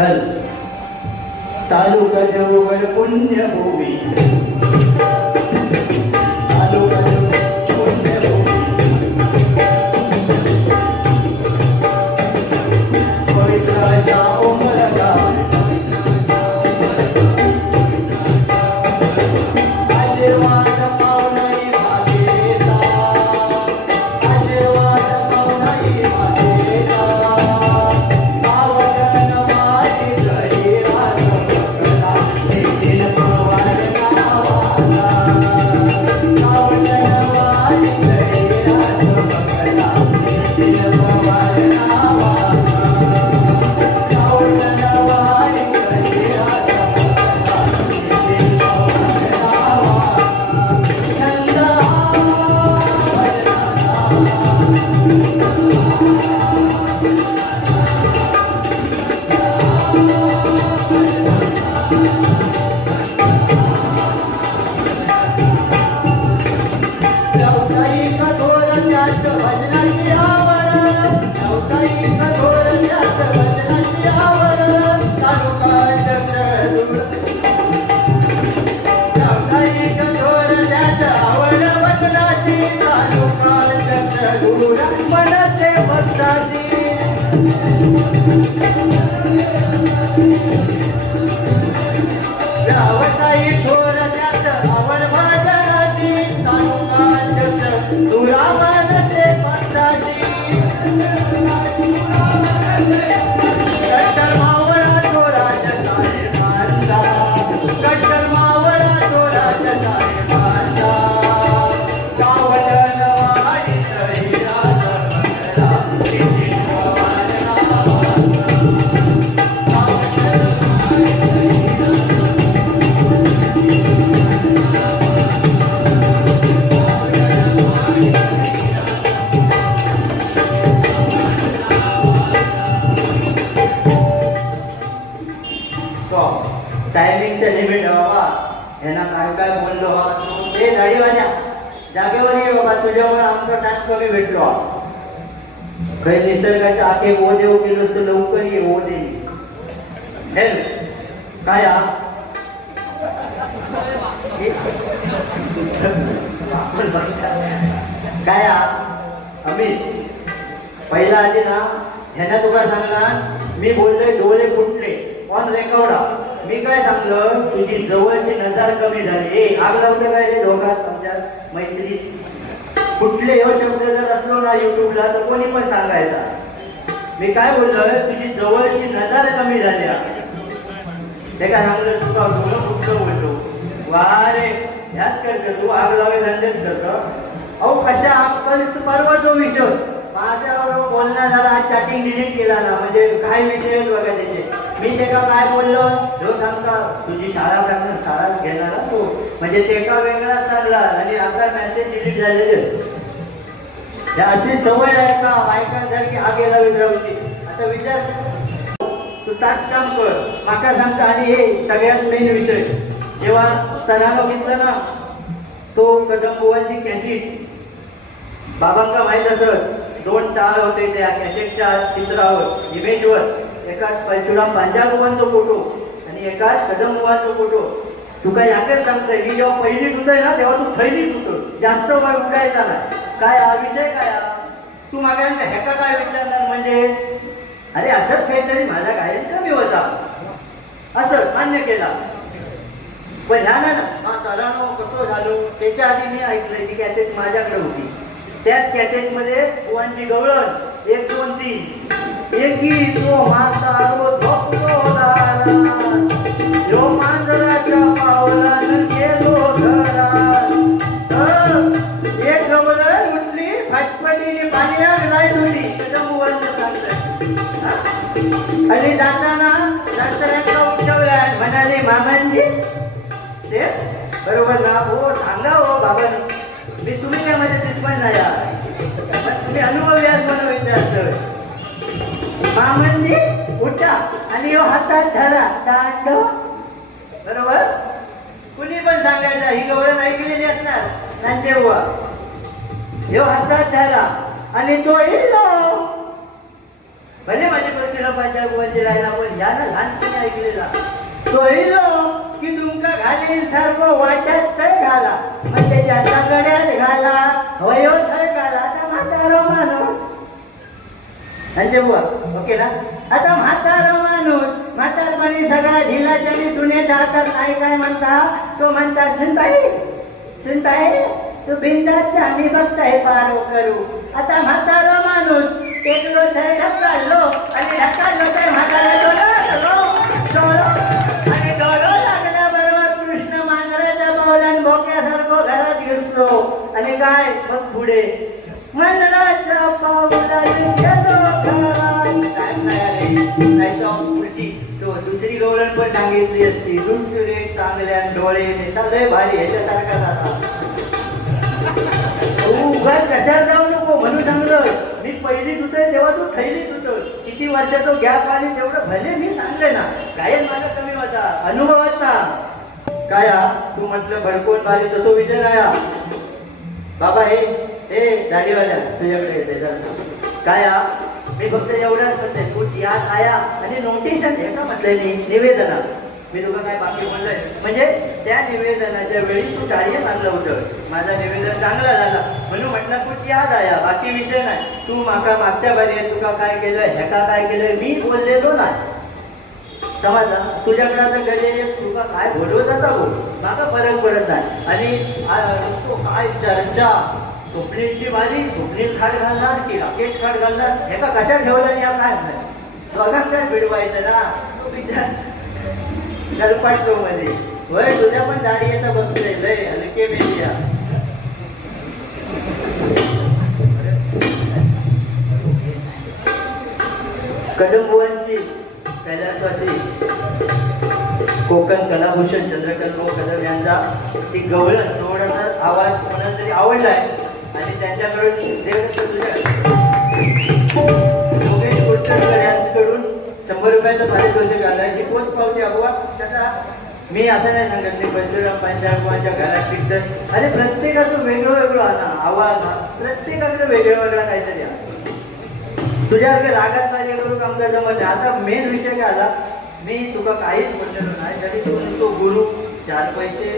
चल तालुका देवगड पुण्यभूमी तालुका पुण्यभूमी पवित्र अशा उमरगा आशीर्वाद पावनाई भागेला आशीर्वाद पावनाई भागेला आवडन माझी घरी राज बघला देखील पवार नावाला आवडन माझी घरी राज बघला देखील पवार नावाला आवडन माझी घरी राज बघला देखील पवार नावाला छंद व्यावसायिक धोरणात भजनाची आवड व्यावसायिक धोरणात भजनाची आवड तालुका अध्यक्ष व्यावसायिक धोरणात आवड भजनाची तालुका अध्यक्ष दूर मनसे भक्ताची व्यावसायिक धोरणात आवड भजनाची तालुका अध्यक्ष दूरा मनसे भक्ताची कट्टर मावळा तो राजकारण मानला कट्टर मावळा तो राजकारण मानला गावडन वाडी तरी राज बघला देखील पवार नावाला टायमिंगचं लिमिट बाबा यांना काय काय बोललो हा ते गाडीवाल्या जागेवर ये बाबा तुझ्यामुळे आमचा टाइम कमी भेटलो काही निसर्गाच्या आखे ओ देऊ गेलो तर लवकर ये ओ दे काय काय अमित पहिला आधी ना ह्यांना तुला सांगणार मी बोललोय डोळे फुटले ऑन रेकॉर्ड मी काय सांगलं तुझी जवळची नजर कमी झाली आग लावलं काय रे दोघात आमच्या मैत्री कुठले हे शब्द जर असलो ना युट्यूबला तर कोणी पण सांगायचा मी काय बोललोय तुझी जवळची नजर कमी झाली ते काय सांगलं तुला कुठलं बोलतो वा रे ह्याच करतो तू आग लावायला धंदेच करतो अहो कशा कल परवा जो विषय माझ्याबरोबर बोलणं झाला आज चॅटिंग डिलीट केला ना म्हणजे काय विषय बघा त्याचे मी ते का काय बोललो जो सांगता तुझी शाळा सांगणार शाळा घेणार तू म्हणजे ते का वेगळाच सांगला आणि आता मेसेज डिलीट झालेले अशी सवय आहे का बायकांसारखी आगे लावून राहूची आता विचार तू ताच काम कर माका सांगता आणि हे सगळ्यात मेन विषय जेव्हा तणाव घेतला ना तो कदमबुवांची कॅसेट बाबांका माहित असत 2 टाळ होते त्या कॅसेटच्या चित्रावर इमेजवर एकाच परशुराम पांजाबुवांचा फोटो आणि एकाच कदमबुवांचा फोटो तुका याकच सांगतोय मी जेव्हा पहिलीत होतोय ना तेव्हा तू थैलीत होतो जास्त वय उडायचा नाही काय हा विषय काय तू मागे ह्याका काय विचारणार म्हणजे अरे असंच काहीतरी माझ्या गायन कमी होता असं मान्य केला पण ह्या ना हा तरानो कसं झालो त्याच्या आधी मी ऐकलंय ती कॅसेट माझ्याकडे होती त्याच कॅसेट मध्ये बुवांची गवळण 1 2 3 एकी तो म्हातारो झोपलो दारात यो मांजराच्या पावलानं गेलो घरात एक गवळण उठली फटफटीने पाण्यात नाही धुली त्याच्या बुवांचं सांगतंय आणि जाताना दसऱ्याला उठवल्या म्हणाले मामांजी ते बरोबर ना हो सांगा हो बाबांनी मी तुम्ही काय माझ्या दुश्मन नाही तुम्ही अनुभव यास म्हणून विचारतोय मामांनी उठा आणि यो हातात धरा तांडव बरोबर कुणी पण सांगायचं ही गवळण ऐकलेली असणार त्यांचे बुवा. ह्यो हातात झाला आणि तो इल्लो भले माझी पत्नीला पंचायत राहिला पण यानं लहानपणी ऐकलेला सोयलो की तुमका घालीन सारखं वाट्यात काय घाला मग त्याच्या गड्यात घाला वयो थर घाला आता म्हातारो माणूस ओके ना आता म्हातारो माणूस म्हातारपणी सगळा ढिलाच्यानी सुनेच्या हातात नाही काय म्हणता तो म्हणता सुनताई तू बिंदात आम्ही बघताय पारो करू आता म्हातारो माणूस टेकलो तर ढकललो आणि ढकललो तर म्हातारा आणि डोळो लागल्याबरोबर कृष्ण मांजराच्या पावलान भोक्यासारखं घरात घुसलो आणि काय मग पुढे मंदिराच्या पावलांनी दुसरी गवळण पण सांगितली असती रुणचुरे चांगल्या डोळे लय भारी ह्याच्यासारखा झाला कशात जाऊ नको म्हणून सांगलं मी पहिलीत होतोय तेव्हा तू थैलीत होतो किती वर्षाचा गॅप आली तेवढं भले मी सांगले ना गायन माझा कमी होता अनुभवाचा काय तू म्हटलं भडकोन बारी तो विषय नाही बाबा हे दाढीवाल्या तुझ्याकडे येते काय मी फक्त एवढंच म्हणते तू याद आया आणि नोटिशन हे का म्हटलंय निवेदना मी तुला काय बाकी म्हणलंय म्हणजे त्या निवेदनाच्या वेळी तू कार्य चांगलं होतं माझा निवेदन चांगला झाला म्हणून म्हटलं तू याद आया बाकी विषय नाही तू माका मागच्या बारी तुका काय केलं ह्याका काय केलंय मी बोललेलो नाही समजला तुझ्याकडे आता घरी तुका काय बोलवत होता बोल माका फरक पडत नाही आणि तो काय चर्चा स्वप्नीलची बारी स्वप्नील खाट घालणार की राकेश खाट घालणार हे का कशा ठेवलं या काय नाही बघा काय भिडवायचं ना तो विचार गलपाटतो मध्ये वय तुझ्या पण दाढी येतं बघतोय लय हलके बेसिया कदंबुवांची कैलासवासी कोकण कलाभूषण चंद्रकांत कदम यांचा ती गवळण थोडासा आवाज कोणाला तरी आवडलाय आणि त्यांच्याकडून योगेश कोटकर यांच्याकडून 100 रुपयाचं पारितोषिक आलाय की कोच पावती अगवा त्याचा मी असं नाही सांगत नाही बलजीराम पंजाबच्या घरात शिकतात अरे प्रत्येकाचं वेगळं वेगळं आला आवाज प्रत्येकाचं वेगळं वेगळं काहीतरी तुझ्याकडे रागात कार्य करू काम करायचं म्हणजे आता मेन विषय काय आला मी तुका काहीच बोललेलो नाही तरी तो गुरु 4 पैसे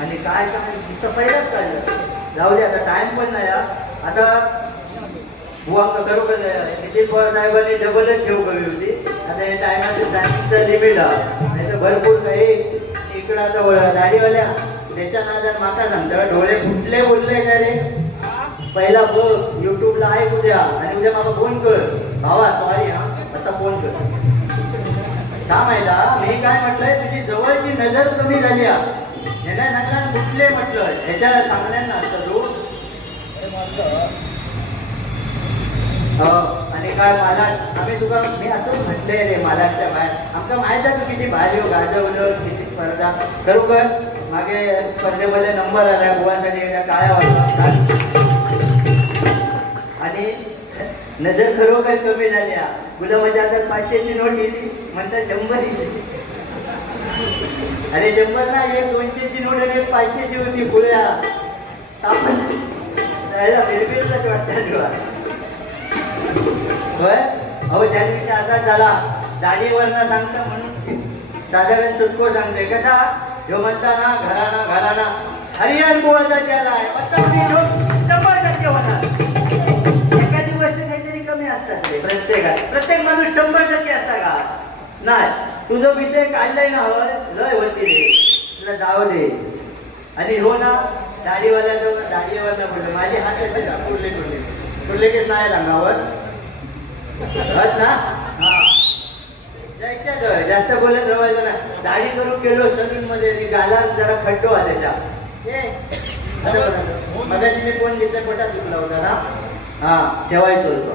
आणि काय काय पहिलाच काढलं जाऊ दे आता टाइम पण नाही आता बुवा खरोखर नितीन पवार साहेबांनी डबलच ठेव कमी होती आता हे टायमाचं लिमिट नाही तर भरपूर काही इकडं आता गाडीवाल्या त्याच्या नादात माता सांगतं डोळे फुटले बोलले का रे पहिला बघ युट्यूबला आहे उद्या आणि उद्या मला फोन कर भावा सॉरी असा फोन कर माहिला मी काय म्हटलंय तुझी जवळची नजर कमी झाली ह्याला सांगणार कुठले म्हटलं ह्याच्या सांगण्याना असतं तू आणि काय मला आम्ही तुका मी असंच म्हटलंय रे महाराष्ट्राच्या बाहेर आमचं माहित आहे तू किती भारी गाजवलं किती स्पर्धा खरोखर मागे स्पर्धेमध्ये नंबर आलाय बुवासाठी काळ्या वाटला आणि नजर खरोखर कमी झाल्या गुलाबाच्या हातात 500ची नोट गेली म्हणतात 100 अरे 100 नाही 200ची नोट आणि 500ची होती पुऱ्या बिलबिलच वाटतं होय अहो ज्या दिवशी आजाद झाला दाढीवरनं सांगता म्हणून साधारण चुटको सांगते कसा ह्यो म्हणता ना घराना हरियाण बुवाचा त्याला आहे 100% होणार एखादी गोष्ट काहीतरी कमी असतात रे प्रत्येक माणूस 100% असता का नाही तुझा विषय काढलाय ना लय होती रे तुला जाऊ दे आणि हो ना दाढीवाल्यानं बोललं माझे हात कुठले केस नाही अंगावर ना हा जास्त बोलत रवायचं ना दाढी करून गेलो सलून मध्ये गालात जरा खड्डो आ त्याच्या मगाशी मी फोन घेतला पोटात दुखला होता ना हा ठेवायचो होतो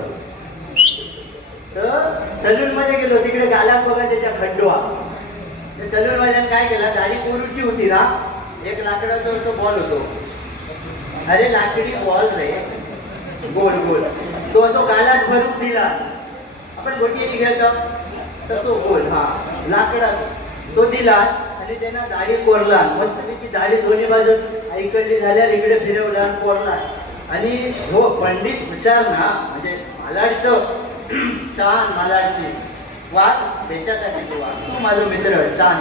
तर सलून मध्ये गेलो तिकडे गालात बघा त्याच्या खड्डो सलून वाल्याने काय केला दाढी कोरूची होती ना एक लाकडाचा तो बॉल होतो अरे लाकडी बॉल रे गोल तो गालात भरून दिला आपण गोटी घ्यायचा तर तो गोल हा लाकडात तो दिला आणि त्यांना दाढी कोरला मस्त त्याची दाढी दोन्ही बाजूत ऐकडली झाल्यावर इकडे फिरवला कोरला आणि हो पंडित हुशार ना म्हणजे मला छान मलाची वाट त्याच्यासाठी वाट तू माझा मित्र छान.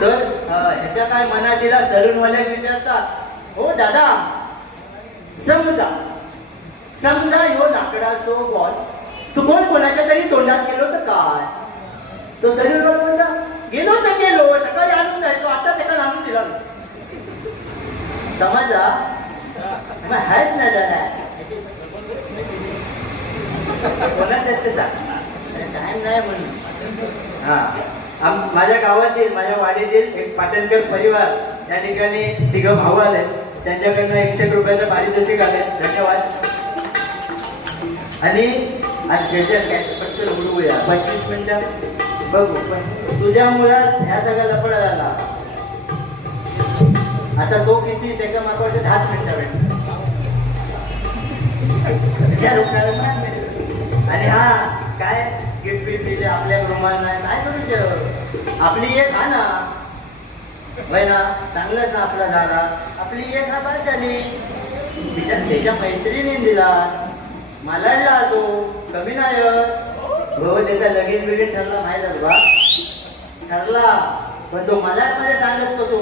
तर ह्याच्या काय मनात दिला सलूनवाल्या विचारतात हो दादा समजा समजा ह्यो लाकडाचो बॉल तू कोणाच्या तरी तोंडात गेलो तर काय. तो तरी म्हणता गेलो तर गेलो सकाळी आणून जायचो आता त्याला आणून दिला समजला मग हाच नाही झाला काय नाही म्हणून. हा माझ्या गावातील माझ्या वाडीतील एक पाटणकर परिवार या ठिकाणी 3 भाऊ आले त्यांच्याकडनं 100 रुपयाचं पारितोषिक आले धन्यवाद. आणि पटकन उडवूया 25 मिनिटं बघू पण तुझ्या मुलात ह्या सगळ्या लफडा झाला. आता तो किती त्याच्या मागवरचे 10 मिनिटं भेटत आणि हा काय गिफ्ट बिफ्ट दिले आपल्या रुमाल नाही काय करू आपली एक हा ना वय ना चांगलंच ना आपला झाला आपली एक हा बस झाली त्याच्या मैत्रिणी दिला मला तो कमी नाही भाऊ त्याचा लगीन बिगीन ठरला नाही झालं बा ठरला पण तो मला मध्ये सांगत तो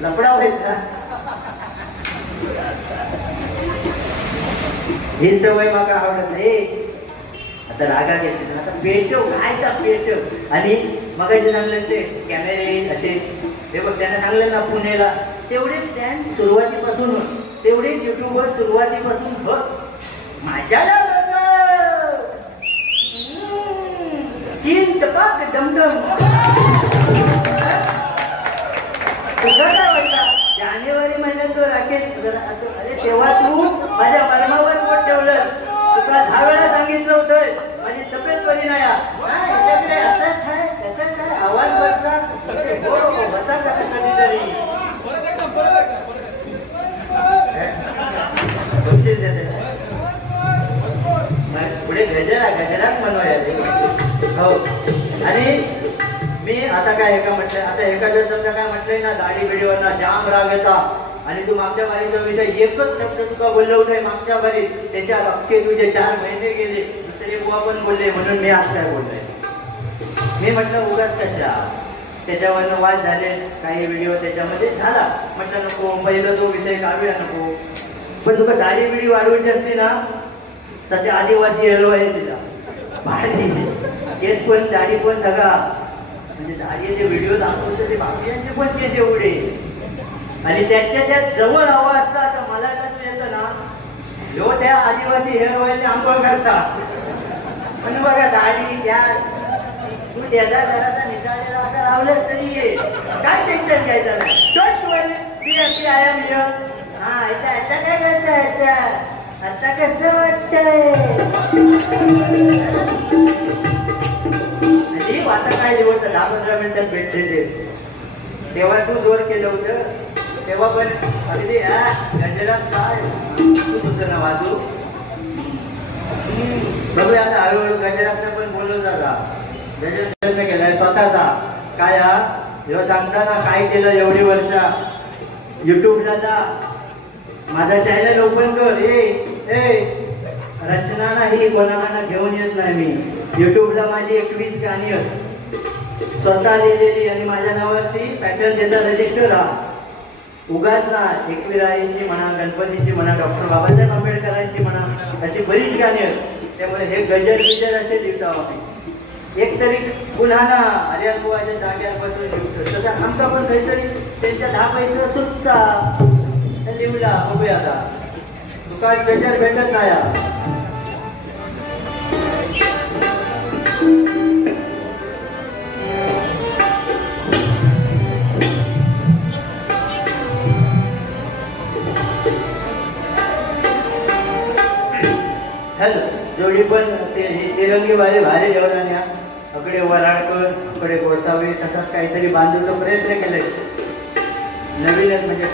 लफडा व्हायचा. ही सवय मला आवडत नाही. आता रागा घेतली आता पेटव कायचा पेटव आणि मग सांगलं ते कॅमेरे असे ते बघ त्यांना सांगलं ना पुण्याला तेवढेच त्या सुरुवातीपासून तेवढेच युट्यूबवर सुरुवातीपासून बघ माझ्याला चीन टपाक डमडम जानेवारी महिन्यात तो राकेश असं अरे तेव्हा तू माझ्या मरमावर पोट ठेवलं तुला 10 वेळा सांगितलं होतं माझी तब्येत बरी नाही याच्याकडे असंच आहे त्याच्यात काय आवाज बसतात कधीतरी पुढे गजरात बनवायला हो. आणि मी आता काय एका म्हटलंय आता एका जर समजा काय म्हटलंय ना दाढी बिडीवर जाम राग येता आणि तू मागच्या बारीचा विषय एकच शब्द तुका बोललं होतं मागच्या बारीत त्याच्या अख्खे तुझे 4 महिने गेले दुसरे बुवा पण बोलले म्हणून मी आज काय बोललोय. मी म्हटलं उगाच कशा त्याच्यावरनं वाद झाले काही व्हिडिओ त्याच्यामध्ये झाला म्हटलं नको पहिला तो विषय काढूया नको. पण तुका दाढी बिडी वाढवायची असते ना सध्या आदिवासी हलवा आहे तिला भारी केस पण दाढी पण सगळा म्हणजे दाढीचे व्हिडिओ दाखवतो ते बाकीचे पण केस एवढे आणि त्याच्या त्यात जवळ हवा असता तर मला कसं येतं ना जो त्या आदिवासी हेअर ऑइलने आंघोळ करतात म्हणजे बघा दाढी त्या तू त्याचा जराचा निकालेला असं लावलं तरी ये काय टेन्शन घ्यायचं नाही. हा आता काय करता आता कसं वाटतंय आता काय दिवस 10-15 मिनिटात भेटले तेव्हा तू जोर केलं होतं तेव्हा पण अगदी गजरात काय तू तुझं ना वाजू बघूया आता हळूहळू गजरात पण बोलत झाला गजर प्रयत्न केलाय स्वतःचा काय हा सांगताना काय केलं एवढी वर्ष युट्यूबला जा माझा चॅनल ओपन कर रचना नाही कोणाला घेऊन येत नाही मी युट्यूबला माझी 21 गाणी स्वतः लिहिलेली आणि माझ्या नावावरती पॅटर्न त्याचा रजिस्टर हा उगाच ना एकविरायांची म्हणा गणपतीची म्हणा डॉक्टर बाबासाहेब आंबेडकरांची म्हणा अशी बरीच गाणी आहेत त्यामुळे हे गजर बिजर असे लिहितो आम्ही एक तरी पुन्हा ना आर्यन बुवाच्या जाग्यापासून लिहतो तसं आमचा पण काहीतरी त्यांच्या 10 पैसे सुटता लिहूला बघूया आता तुका गजर भेटत नाही. हॅलो जोडी पण तिरंगी वाले भारी जेवणाने अकडे वराडकर अकडे गोसावी तसाच काहीतरी बांधूचा प्रयत्न केले नवीनच म्हणजे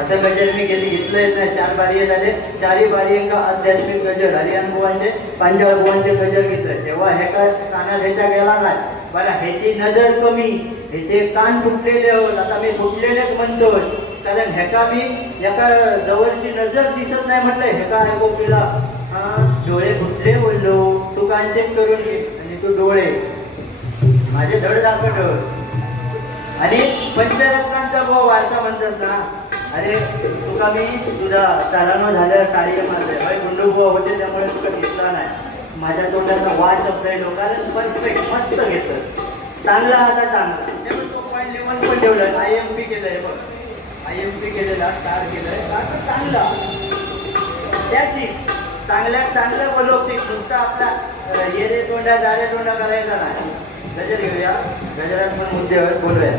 असं गजर मी घेतलंय नाही 4 बारी झाले 4ही बारींका आध्यात्मिक गजर हरियाण बुवांचे पांजाळ बुवांचे गजर घेतलं तेव्हा ह्याचा कानात ह्याच्या गेला नाही बरं ह्याची नजर कमी ह्याचे कान फुटलेले होत आता मी फुटलेलेच म्हणतोय कारण ह्याका मी एका जवळची नजर दिसत नाही म्हटलंय ह्याका ऐकूला हा डोळे फुटले बोललो, तू कांचन करून घे आणि तू डोळे माझे धड दाखवत आणि पंचरत्नांचा वारसा म्हणतात ना. अरे तुका मी तुझा चालानो झालं कार्य माझं गुंडुबुवा होते त्यामुळे तुका दिसला नाही. माझ्या तोंडाचा वास शब्द लोकांना परफेक्ट मस्त घेतं. चांगला आता चांगला त्यामुळे तो पॉईंट लेवल पण ठेवलं. IMP केलंय बघ, IMP केलेला स्टार केलंय आता चांगला. त्याची चांगल्यात चांगलं बोलवते तुमचा आपला येरे तोंडा जारे तोंडा करायचा नाही. गजर घेऊया, गजरात पण मुद्द्यावर बोलूया.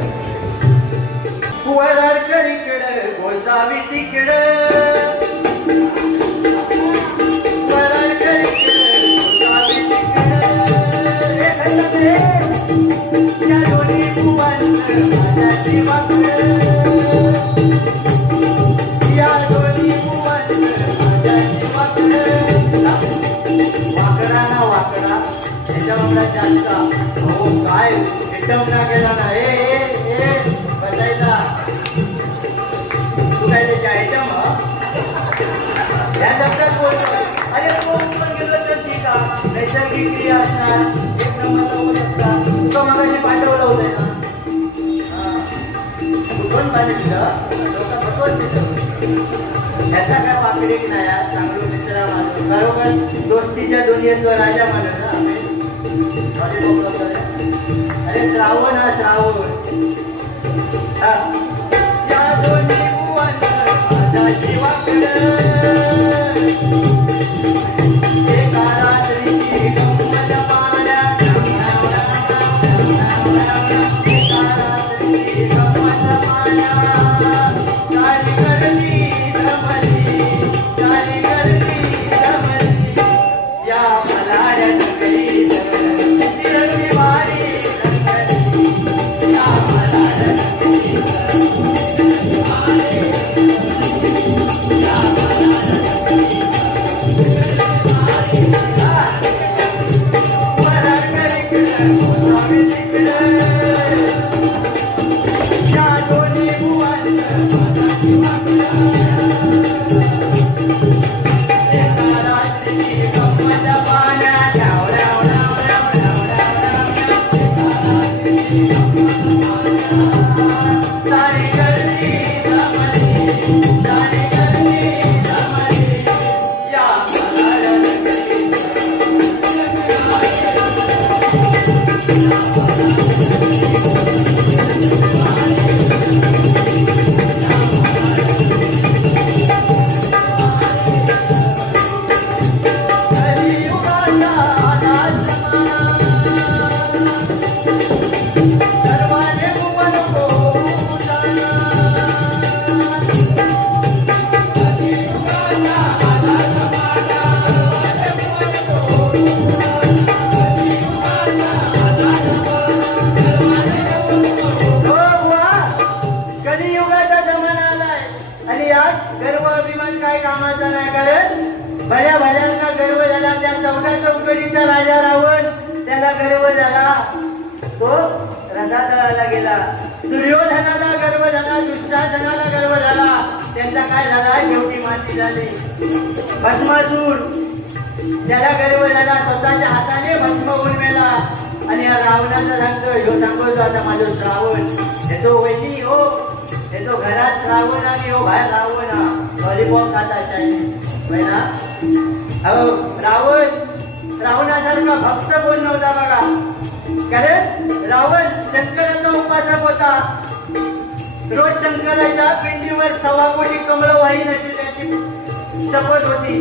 वराडकर इकडे गोसावी तिकडे, वराडकर इकडे गोसावी तिकडे, या दोन्ही बुवांचं माझ्याची वाकडं, या दोन्ही बुवांचं माझ्याची वाकडं. वाकडा ना वाकडा त्याच्यामुळे जास्त हो काय चिटवणा केला ना. बसायचा तू काय त्याची आयटम या शब्दात बोलतो. अरे कोण पण गेलं तर ठीक आहे, नैसर्गिक क्रिया असणार एक नंबर होत असतात. तुका मगाशी पाठवलं होतं ना कुठून पाहिलं लोक त्याचा काय वाकडी नाही. चांगलं मित्र मानतो बरोबर दोस्तीच्या दुनियेत राजा मानत ना आम्ही. अरे श्रावण हा श्रावण या दोन्ही बुवांची वाकडं, एका रात्रीची गंमत पाण्यात, एका रात्रीची गंमत पाण्यात, काळी गर्दी जमली, काळी गर्दी जमली, या मलाड्या नगरी रंगली वारी रंगली, या मलाड्या नगरी रंगली वारी, या मलाड्या नगरी वराडकर इकडं गोसावी तिकडं, या दोन्ही बुवांचं माझ्याची वाकडं, एका रात्रीची गंमत पाण्यात, डाव डाव डाव डाव डाव डाव, एका रात्रीची गंमत पाण्यात, सारी गर्दी जमली, सारी गर्दी जमली, या मलाड्या नगरी भल्या भल्यांना गर्व झाला. त्या चौदा चौकडीचा राजा रावण त्याला गर्व झाला, तो रथातळाला गेला. दुर्योधनाला गर्व झाला, दुःशासनाला गर्व झाला, त्यांचा काय झाला शेवटी माती झाली. भस्मासूर त्याला गर्व झाला, स्वतःच्या हाताने भस्म उडवेला. आणि या रावणाला सांगतो ह्यो सांगतो आता माझं श्रावण येतो वहिनी हो येतो घरात श्रावण आणि हो बाहेर रावण लॉलीपॉप खाता ना. अहो रावणासारखा भक्त कोण नव्हता बघा. कारण रावण शंकराचा उपासक होता. रोज शंकराच्या पिंडीवर 1.25 कोटी कमळ वाहीन अशी त्याची शपथ होती.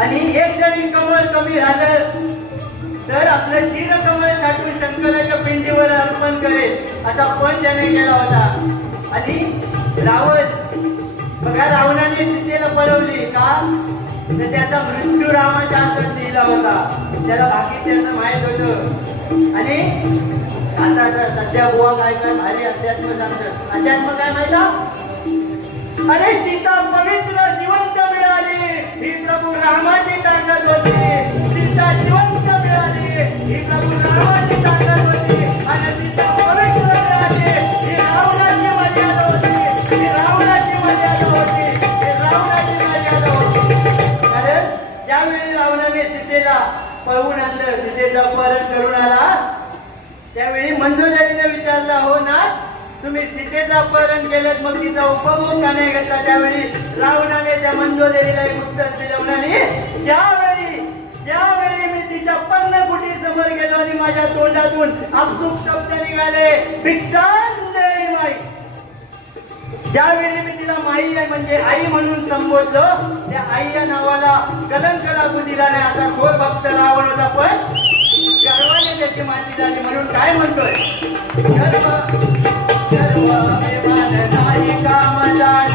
आणि एक जरी कमळ कमी झालं तर आपलं तीन कमळ साठवून शंकराच्या पिंडीवर अर्पण करेल असा पण त्याने केला होता. आणि रावण बघा रावणाने सीतेला पळवली का तर त्याचा मृत्यू रामाच्या हातात दिला होता. त्याला बाकी त्याचं माहित होतं. आणि आता सध्या बुवा काय काय भारी अध्यात्म सांगतात. अध्यात्म काय माहिती? अरे सीता पवित्र जिवंत मिळाली ही प्रभू रामाची ताकद होती. सीता जिवंत मिळाली ही प्रभू रामाची ताकद होती. आणि सीता पवित्र मिळाली ही रावणाची मर्यादा होती. ही रावणाची मर्यादा होती. ही रावणाची मर्यादा होती. कारण ज्यावेळी रावणाने सीतेला पळवून आणलं, सीतेचं अपहरण करून आला, त्यावेळी मंदोदरीने विचारला, हो ना तुम्ही सीतेचं अपहरण केलं, मग तिचा उपभोग का नाही घेतला? त्यावेळी रावणाने त्या मंदोदरीला एक उत्तर दिलं, म्हणाली ज्यावेळी मी तिच्या पर्णकुटी समोर गेलो आणि माझ्या तोंडातून आपसूक शब्द निघाले, भिक्षां देई माई, ज्यावेळी मी तिला माई आहे म्हणजे आई म्हणून संबोधलो, त्या आई या नावाला कलंक लागू दिला नाही. असा खोर भक्त रावण होता, पण गर्वाने त्याची माती झाली. म्हणून काय म्हणतोय, गर्व अभिमान नाही कामदार,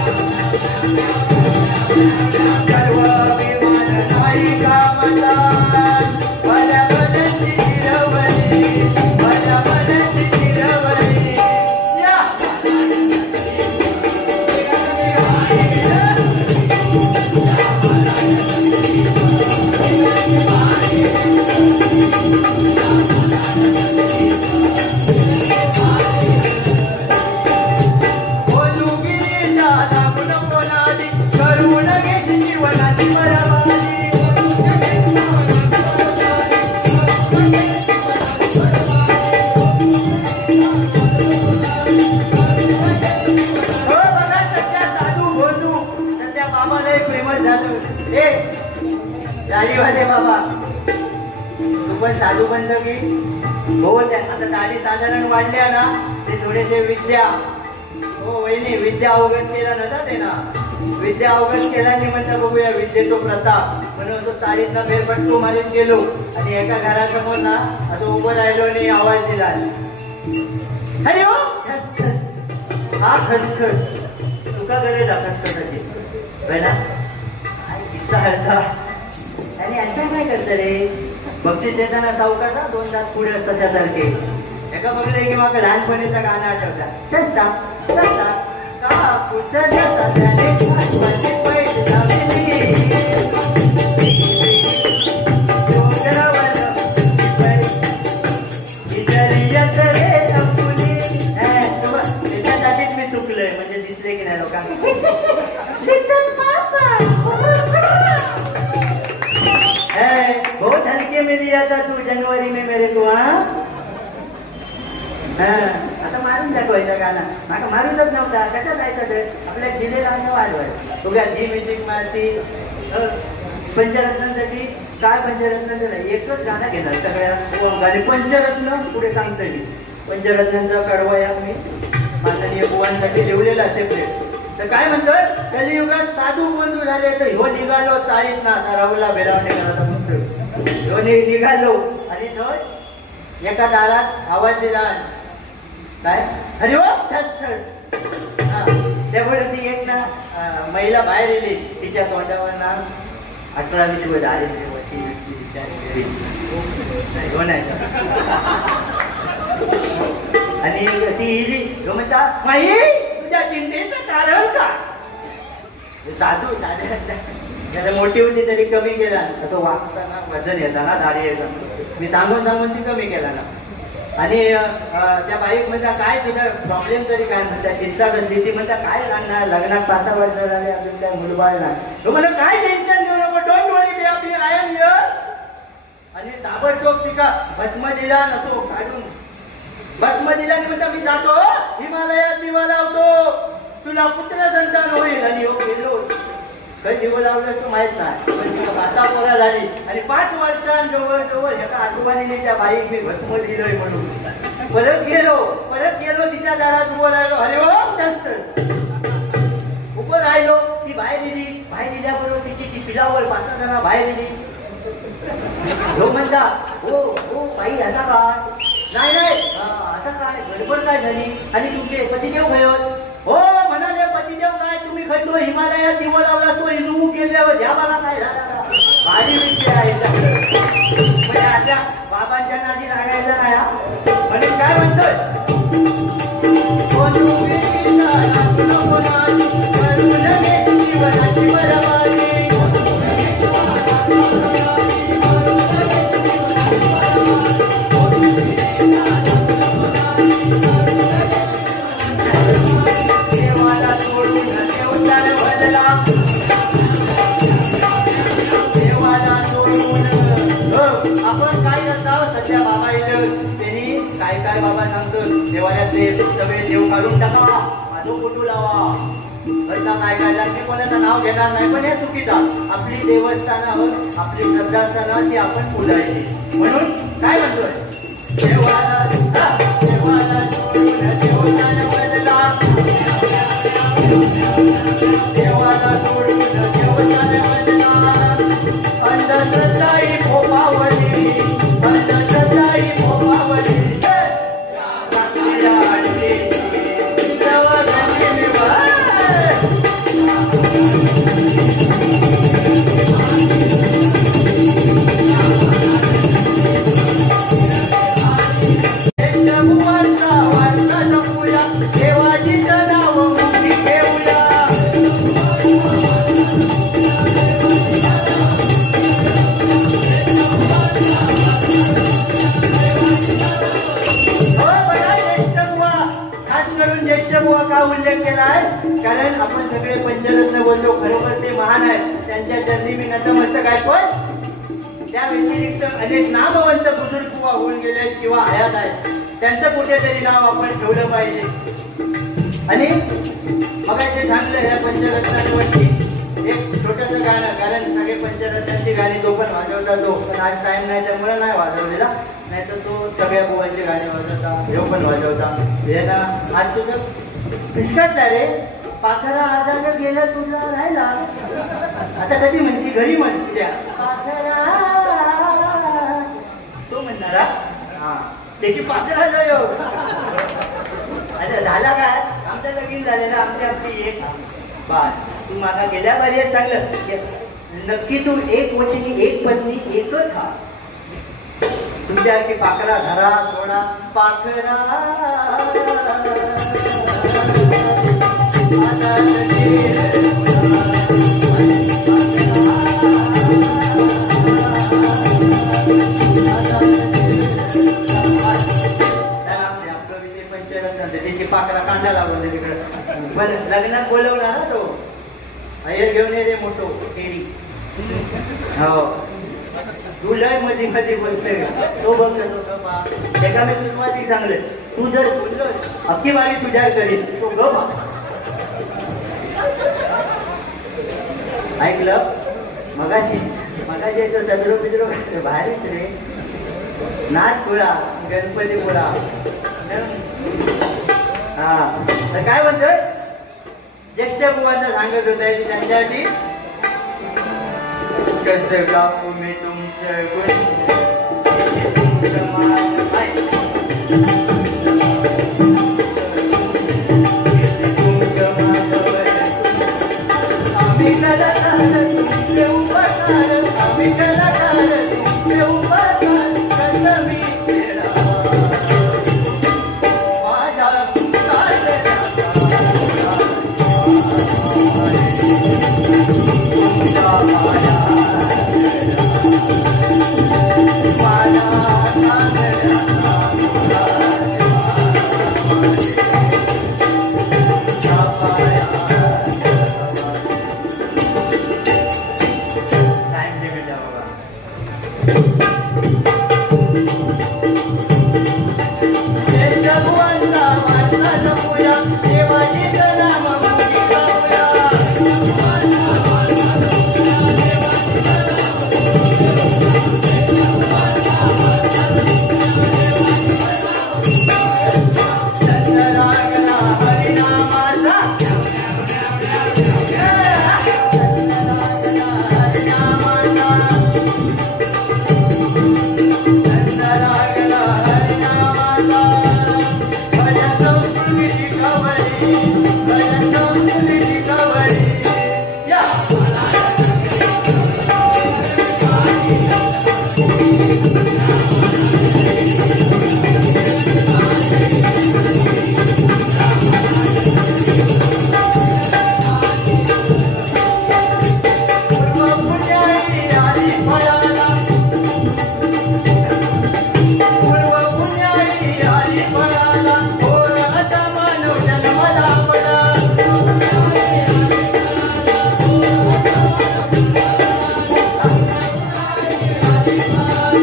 गर्व अभिमान नाही कामदार, भल्या भल्याची चिरवली, भल्या भल्याची चिरवली. दाढीवाले बाबा, तू पण साधू बनतो की हो? आता दाढी साधारण वाढल्या ना, ते थोडेसे विद्या, हो वहिनी, विद्या अवगत केला नव्हता ते ना, विद्या अवगत केला नाही म्हणता, बघूया विद्येतो प्रताप म्हणून तो चाळीतला फेरफटको मारीत गेलो आणि एका घरासमोर ना असं उभं राहिलो आणि आवाज दिला, अरे हो खसखस, हा खसखस, तुका गरज खसखसाची ना, आणि आता काय करत रे? बक्षीस देताना सावकाचा दोन दात पुढे तशासारखे एका बघले की मग लहानपणीचं गाणं आठवता, सस्ता सस्ता का पुसल्या सध्याने पैसे त्याच्यासाठीच मी चुकलोय म्हणजे दिसले की नाही लोकांना. बहुत हल्के में दिया था तू जनवरी में मेरे को, आता मारून दाखवायचं गाणं, माका मारूनच नव्हता, कशा जायचं ते आपल्या जिल्ह्याला वाढवाय तुझ्या जी म्युझिक मारती पंचरत्नांसाठी काय पंचरत्नांचं नाही, एकच गाणं घेणार सगळ्या गाणी. पंचरत्न पुढे सांगतो मी, पंचरत्नांचा कडवा या मी माननीय बुवांसाठी लिहिलेला सेपरेट. तर काय म्हणतोय, कलियुगात साधू बंधू झाले तर ह्यो निघालो चाळीत ना, राहुला बेरावणे करायचा म्हणतोय, ह्यो निघालो आणि तो एका दारात आवाज दिला, काय अरे हो ठस ठस. त्यामुळे ती एक ना महिला बाहेर येली, तिच्या तोंडावर ना 18-20 वर्ष आले आणि ती इली, म्हणता माई तुझ्या चिंतेचं कारण का? साधू साधे मोठी होती तरी कमी केला, असं वागताना वजन येताना दाढी येताना मी सांगून सांगून ती कमी केला ना. आणि त्या बाईक म्हणता काय तुझा प्रॉब्लेम तरी काय म्हणता, चिंता करते ती म्हणता काय सांगणार, लग्नात 5 वर्ष झाले अजून काय मुलबाळ नाही. तो म्हणा काय टेन्शन घेऊ नको, डोंट वरी बी आपली आय एम हिअर. आणि ताबडतोब तिका भस्म दिला नको काढून, भस्म दिल्याने म्हणता मी जातो हिमालयात दिवा लावतो, तुला पुत्र संतान होईल. आणि हो गेलो काही जीव लावलं तू माहित नाही, पण तिला 5 पोरा झाली आणि 5 वर्षांजवळ जवळ ह्याचा आजोबाने त्या बाईक मी भस्म दिलोय म्हणून परत गेलो तिच्या दारात उभं राहिलो, अरे हो जास्त उभं राहिलो. ती बाहेर दिल्याबरोबर तिची ती पिलावर 5 जण बाहेर दिली. जो म्हणता हो हो बाई असा काय नाही असं काय गडबड काय झाली आणि तुमचे पतिदेव भयत हो म्हणाले, पतिदेव काय तुम्ही खंडो हिमालयात दिवा लावला तो हिंदू केल्यावर द्या मला काय झाला, भारी विषय आहे. अशा बाबांच्या नादी लागायचं नाही म्हणून काय म्हणतोय, देवाला सोडून देवतार भजला, काय बाबा सांगतो देवालयातले सगळे देव काढून टाका, माझं फोटो लावा. काय काय मी कोणाचं नाव घेणार नाही, पण हे चुकीचा. आपली देवस्थानावर आपली श्रद्धास्थानं ती आपण पूजायची. म्हणून काय म्हणतोय, देवाला देवाला सोडून देवताने बदला, देवाला सोडून देवताने बदला. अंधश्रद्धाई भोपावली, अंधश्रद्धाई भोपावली. उल्लेख केलाय कारण आपण सगळे पंचरत्न बोलतो, खरोखर ते महान आहेत. त्यांच्या चरणी मी नतमस्तक आहे. पण त्या व्यतिरिक्त अनेक नामवंत बुजुर्ग होऊन गेले किंवा हयात आहेत, त्यांचं कुठेतरी नाव आपण ठेवलं पाहिजे. आणि मग ते सांगलं ह्या पंचरत्नांवरती एक छोटस गाणं, कारण सगळे पंचरत्नांची गाणी तो पण वाजवता तो, पण आज टाइम नाही त्यामुळे नाही वाजवलेला, नाही तर तो सगळ्या बुवांची गाणी वाजवता, हे पण वाजवता. हे ना आज तुझं फिसकटला रे, पाखरा आजार गेला तुझा राहिला. आता कधी म्हणते घरी म्हणते पाखरा, तो म्हणणारा हा त्याची पाखरा जायो. अच्छा झाला काय, आमचं लगीन झालेलं, आमची आपली एक बास. तू मागा गेल्या बारी चांगलं नक्की, तू एक वचनी एक पत्नी एकच हा. तुमच्यासारखी पाखरा धरा सोडा पाखरा. त्याची पाखरा कांदा लावून तिकडे पण लग्नात बोलवणार ना तो, हे घेऊन ये रे मोठो केळी. हो तू लय मध्ये मध्ये बोलतोय तो बघ एका मी सुरुवाती सांगलं, तू जर बोललो अख्खी बारी तुझ्या करीन तो ग. ऐकलं मगाशी मगाशी सदरो बिद्रो बाहेरच रे, नाच पुळा गणपती पुळा. हा तर काय म्हणतोय, ज्येष्ठ बुवांना सांगत होत त्यांच्यासाठी, कसं गाऊ मी तुमचं गुण आम्ही कलाकार तुमचे उपकार, आम्ही कलाकार तुमचे उपकार. कसं मी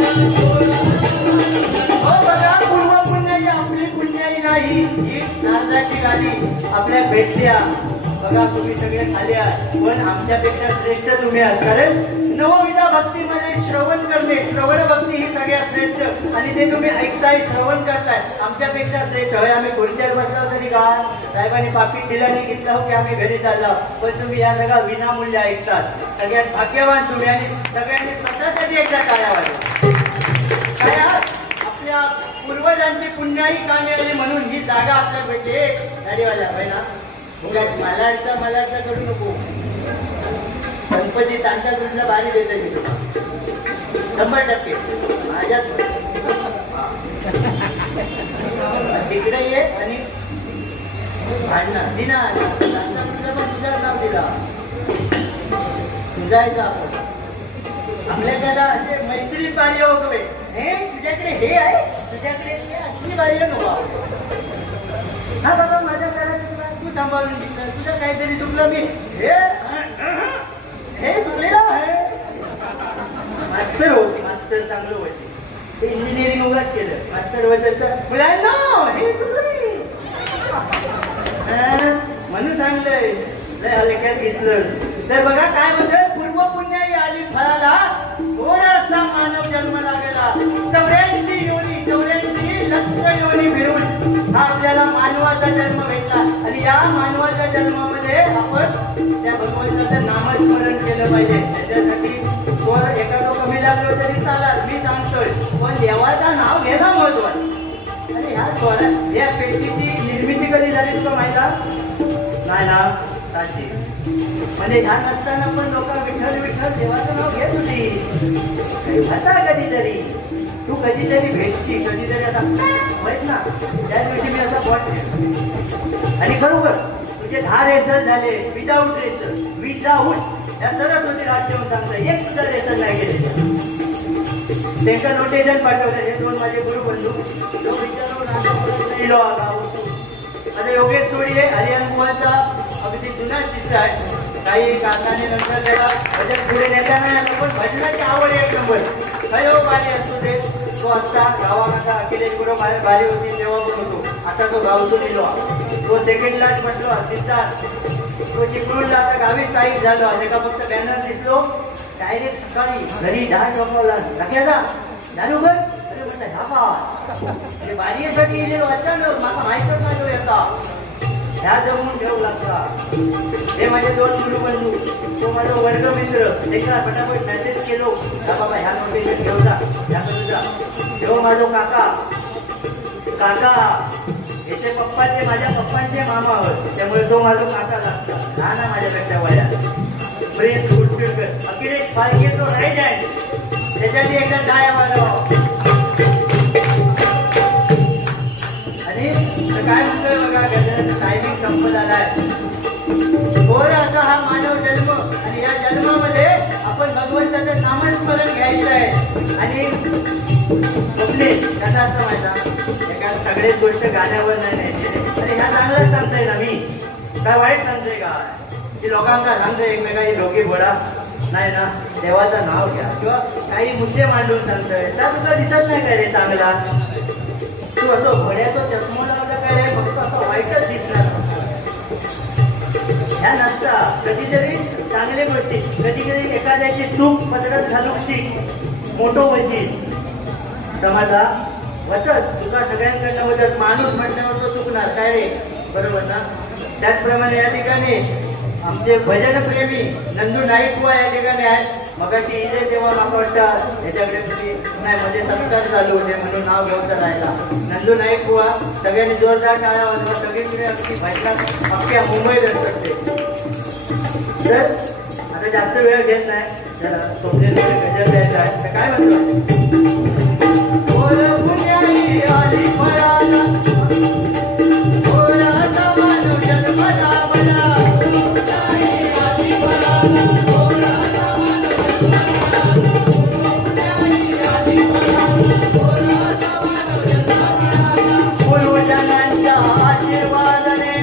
Thank you. अशी गादी आपल्या भेटल्या. बघा तुम्ही सगळे खाली आहात पण आमच्यापेक्षा श्रेष्ठ तुम्ही आहात. कारण नवविधा भक्तीमध्ये श्रवण करणे, श्रवण भक्ती ही सगळ्यात श्रेष्ठ आणि ते तुम्ही ऐकताय, श्रवण करताय आमच्यापेक्षा श्रेष्ठ. होय आम्ही खुर्चीवर बसलो तरी काय साहेबांनी पापी दिल्याने घेतला हो की आम्ही घरी चाललो, पण तुम्ही या सगळ्या विनामूल्य ऐकतात. सगळ्यात भाग्यवान तुम्ही आणि सगळ्यांनी स्वतःसाठी एकदा टाळ्या वाजवा. काय आपल्या पूर्वजांची पुण्याही कामे आली म्हणून ही जागा आपल्या भेटते. गाडीवाला होय ना, मलाडचा करू नको. गणपती सांताक्रूजला बारी देते मी तुला 100%. माझ्याच तिकडे ये आणि भांडणार दिना सांताक्रूजला पण तुझ्याच नाव दिला. तुझायचं आपण आपल्याकडे असे मैत्री कार्य वगैरे हे तुझ्याकडे हे आहे, तुझ्याकडे असली बारी नको. हा बाबा माझ्या घरात तू सांभाळून घेतलं, तुझं काहीतरी चुकलं मी हे चुकलेलं आहे. मास्तर होत, मास्तर चांगलं होते, ते इंजिनिअरिंग उगाच केलं. मास्तर होतं मुलांना हे चुकलं म्हणून चांगलंय लेख्यात घेतलं. तर बघा काय म्हणतोय, पूर्व पुण्याई आली फळाला थोडासा मानव जन्म लागला. 84 योनी 84 लक्ष योनी मिळून हा आपल्याला मानवाचा जन्म भेटला. आणि या मानवाच्या जन्मामध्ये आपण त्या भगवंताचं नामस्मरण केलं पाहिजे. त्याच्यासाठी एखादं कमी लागलो तरी चालाल, मी सांगतोय, पण देवाचं नाव घेणं महत्वाचं. आणि ह्या स्वरात या पेटीची निर्मिती कधी झाली तुला माहिती नाही ना? म्हणजे ह्या नसताना पण लोक विठ्ठल विठ्ठल देवाचं नाव घेत होती. आता कधीतरी तू कधीतरी भेटची, कधीतरी आता माहित ना, त्याच दिवशी मी असा बॉट घेतो. आणि खरोखर तुझे 10 रेसल झाले विदाऊट रेसल, विदाऊट या सरस्वती राज्य येऊन सांगतं एक सुद्धा रेसल नाही गेले. त्यांच्या नोटेशन पाठवलं. हे 2 माझे गुरुबंधू लिहिलो आता योगेश थोडी आहे हरियाण कुमारचा अगदी जुना शिष्य आहे. काही काकाने नंतर त्याला भजन पुढे नेता नाही आलं, पण भजनाची आवड एक नंबर. काही बारी असतो ते तो असता गावाचा अखिलेश गुरु बारी होती तेव्हा पण होतो. आता तो गावतो लिहिलो, तो सेकंडलाच म्हटलो सिद्धार्थ, तो चिपळूणला आता गावीच काही झालं. त्याला फक्त बॅनर दिसलो, डायरेक्ट सकाळी घरी 10 वाजता टाक्याचा झालो कर. अरे म्हणलं ह्या बारीसाठी लिहिलो अचानक मला माहितच नाही तो येता. ह्या जमून ठेवू लागता. हे माझे 2 गुरुबंधू, तो माझा वर्गमित्र. त्याला फटाफट मेसेज केलो, हा बाबा ह्या नोटिशन घेऊ जा, ह्या करू जा. तेव्हा माझो काका याचे पप्पाचे माझ्या पप्पांचे मामा होत, त्यामुळे तो माझा काका लागतो. लहान आहे माझ्यापेक्षा वयात. प्रिन्स गुडकर अखिलेश फाळके तो राईट हँड, त्याच्यासाठी एकदा टाळ्या वाजवा. आणि काय म्हणतोय बघा, गजराचं टायमिंग संपत आलाय. थोडासा हा मानव जन्म आणि या जन्मामध्ये आपण भगवंताचं नामस्मरण घ्यायचं आहे. आणि कसा असं माहिती एका सगळेच गोष्ट गाण्यावर नाही न्यायची. आणि ह्या चांगलंच सांगतोय ना मी, काय वाईट सांगतोय का? की लोकांना सांगतोय एकमेकांची डोकी फोडा नाही ना, देवाचं नाव घ्या किंवा काही मुद्दे मांडून सांगतोय. त्या तुला दिसत नाही काय रे चांगला? तू असं घोड्याचा चष्मा लावला काय रे, फक्त असं वाईटच दिसणार. ह्या नसता कधीतरी चांगल्या गोष्टी, कधीतरी एखाद्याची चूक पदरात घालून शिक. मोठो म्हणजे समाजा वचत तुझा सगळ्यांकडनं वचत. माणूस म्हटल्यावर तो चुकणार काय रे, बरोबर ना? त्याचप्रमाणे या ठिकाणी आमचे भजनप्रेमी नंदू नाईक बुवा या ठिकाणी आहेत. मगाशी इथे तेव्हा मला वाटतं ह्याच्याकडे नाही म्हणजे संस्कार चालू होते म्हणून नाव घेऊन राहिला. नंदू नाईक बुवा सगळ्यांनी जोरदार टाळ्या वाजवा. सगळीकडे अगदी भजनात अख्ख्या मुंबईत असतात ते. तर आता जास्त वेळ घेत नाही, जरा तुमचे गजर द्यायचं आहे. तर काय म्हणतो, आशीर्वादने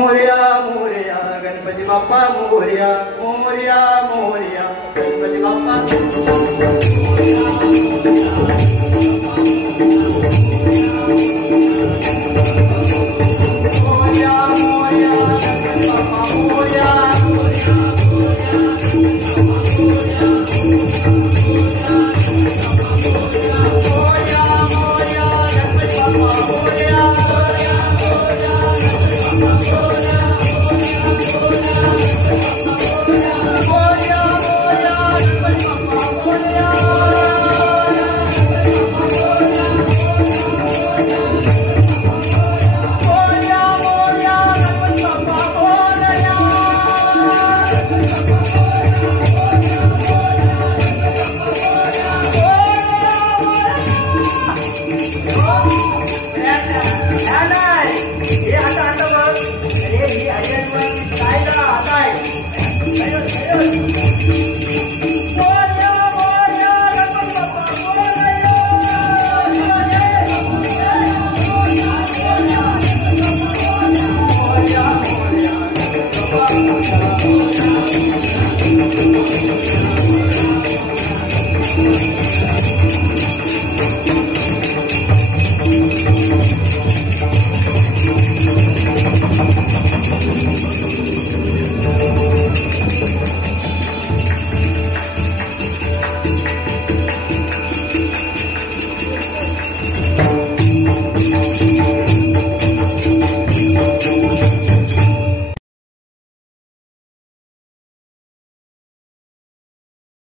मोरया मोरया गणपती बाप्पा मोरया मोरया मोरया गणपती बाप्पा